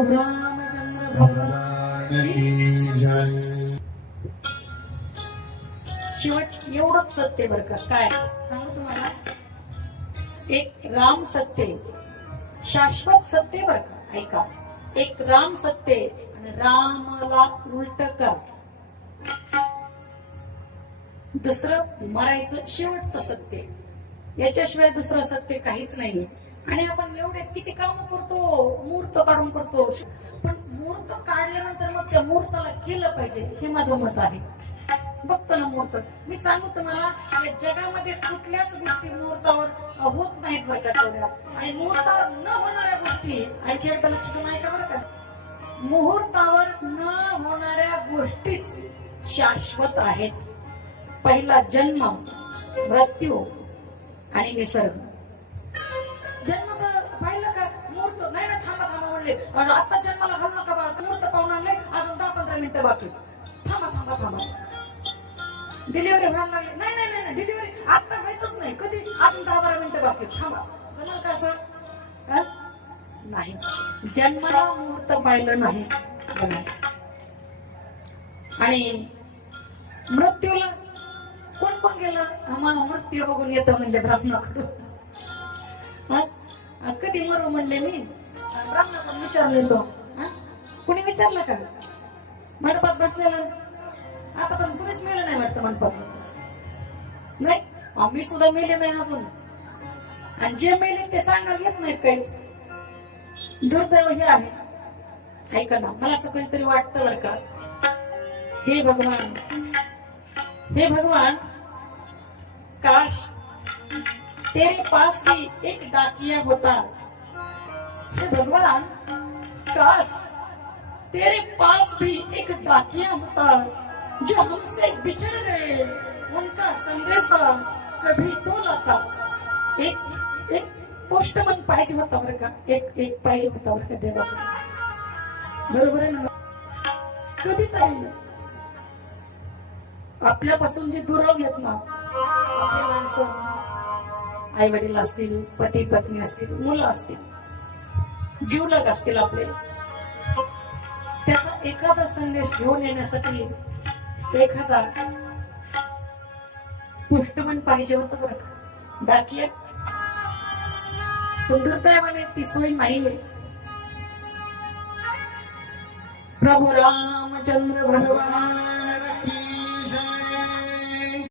रामचंद्र भगवान की जय। शेवट एवढंच सत्य बर का, काय सांगू तुम्हाला, एक राम सत्य, शाश्वत सत्य बर का, ऐका, एक राम सत्य आणि रामाला उलट कर, दुसरं मरायचं शेवटचं सत्य, याच्याशिवाय दुसरं सत्य काहीच नाही। आणि आपण एवढे किती काम करतो, मुहूर्त काढून करतो, पण मुहूर्त काढल्यानंतर मग त्या मुहूर्ताला केलं पाहिजे, हे माझं मत आहे। बघतो ना मुहूर्त, मी सांगू तुम्हाला, या जगामध्ये कुठल्याच गोष्टी मुहूर्तावर होत नाहीत बरं का तेवढ्या, आणि मुहूर्तावर न होणाऱ्या गोष्टी, आणखी एकदा लक्ष देऊन ऐका बरं का, मुहूर्तावर न होणाऱ्या गोष्टीच शाश्वत आहेत। पहिला जन्म, मृत्यू आणि निसर्ग। जन्माचं पाहिलं का, मुहूर्त नाही ना, थांबा थांबा म्हणले, आता जन्माला घालू नका बाळा, मुहूर्त पाहून आणले, अजून 10-15 मिनिटं बाकी, थांबा थांबा थांबा, डिलिव्हरी व्हायला लागली, नाही नाही नाही, डिलिव्हरी आता व्हायचंच नाही, कधी, अजून 10-12 मिनिटं बाकी, थांबा, जमलं का असं? नाही, जन्माला मुहूर्त पाहिलं नाही। आणि मृत्यूला कोण कोण गेलं, आम्हाला मृत्यू बघून येतं म्हणजे ब्राह्मणाकडून, कधी मरू म्हणले मी, ब्राह्मणाकडून विचारले तो, कुणी विचारलं का मंडपात बसलेलं, आता पण कुणीच मेलं नाही वाटतं मंडपात, नाही, मी सुद्धा मेले नाही असून, आणि जे मेले ते सांगायला येत नाहीत काहीच, दुर्दैव हे आहे। ऐका ना, मला असं कधीतरी वाटतं बरं का, हे भगवान, हे भगवान, काश तेरे पास भी एक डाकिया होता, हे भगवान, काश तेरे पास भी एक डाकिया होता, जो हमसे बिछड़ गए उनका संदेशा कभी तो लाता। एक पोस्टमन पाहिजे होता बरं का, एक पाहिजे होता बरं का देवा, बरोबर आहे ना? कधीतरी आपल्यापासून जे दुरावलेत ना, आपले माणसं, आई वडील असतील, पती पत्नी असतील, मुलं असतील, जीवलग असतील आपले, त्याचा एखादा संदेश घेऊन येण्यासाठी एखादा पोस्टमन पाहिजे होतं बरं का, डाकिया, पण दुर्दैवाने ती सोय नाहीये। प्रभू रामचंद्र भगवान